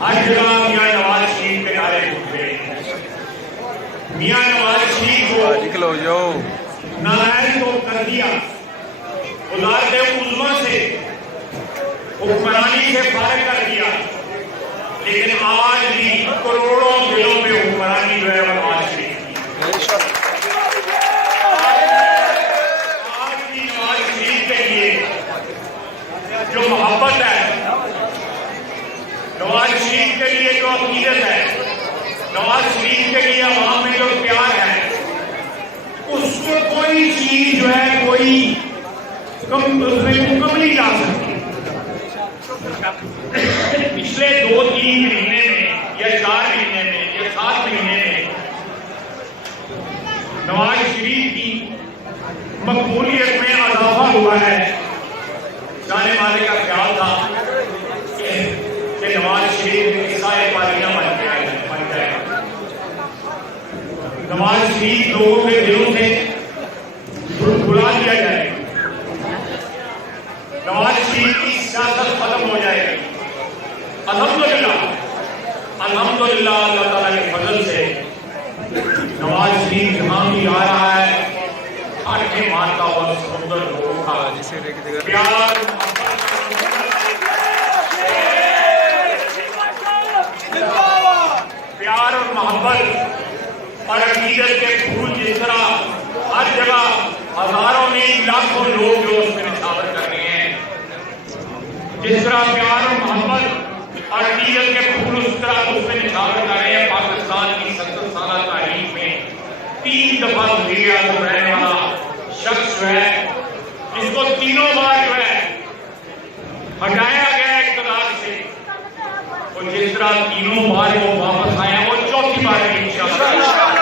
ہر جگہ میاں نواز شریف کے نعرے اٹھتے ہیں. میاں نواز شریف کو نائب کو کر دیا، وزارت عظمیٰ سے حکمرانی سے فارغ کر دیا، لیکن آج بھی کروڑوں دلوں میں حکمرانی جو ہے وہ نواز شریف کی. آج بھی نواز شریف کے لیے جو محبت ہے، نواز شریف کے لیے جو عقیدت ہے، نواز شریف کے لیے عوام میں جو پیار ہے، اس کو کوئی چیز جو ہے کوئی کم نہیں لا سکتی. پچھلے 2-3 مہینے میں یا 4 مہینے میں یا 7 مہینے میں نواز شریف کی مقبولیت میں اضافہ ہوا ہے. جانے والے کا خیال تھا کہ نواز شریف عیسائی پالینہ بن جائے. نواز شریف لوگوں کے دلوں سے بھلا دیا جائے گا. نواز شریف کی سیاست ختم ہو جائے گی. الحمدللہ اللہ تعالیٰ کے فضل سے نواز شریف جہاں بھی آ رہا ہے، ہر کے مارتا ہوا سمندر ہوگا. پیار اور محبت اور عقیدت کے پھول جس طرح ہر جگہ ہزاروں نہیں لاکھوں لوگ جو اس میں نچھاور کر رہے ہیں، جس طرح پیار اور محبت اور عقیدت کے پھول اس طرح اس میں نچھاور کر رہے ہیں. پاکستان کی 70 سالہ تاریخ میں 3 دفعہ وزیر اعظم رہنے والا شخص جو ہے، جس کو 3 بار جو ہے ہٹایا گیا اقتدار سے، اور جس طرح 3 بار وہ واپس آیا، وہ 4تھی بار ہے انشاءاللہ.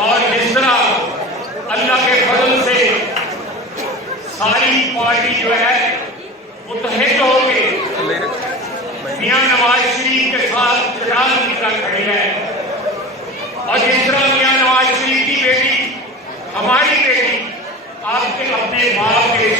اور جس طرح اللہ کے فضل سے ساری پارٹی جو ہے متحد ہو کے میاں نواز شریف کے ساتھ چراغ کی طرح کھڑی ہے، اور جس طرح میاں نواز شریف کی بیٹی، ہماری بیٹی، آپ کے اپنے باپ کے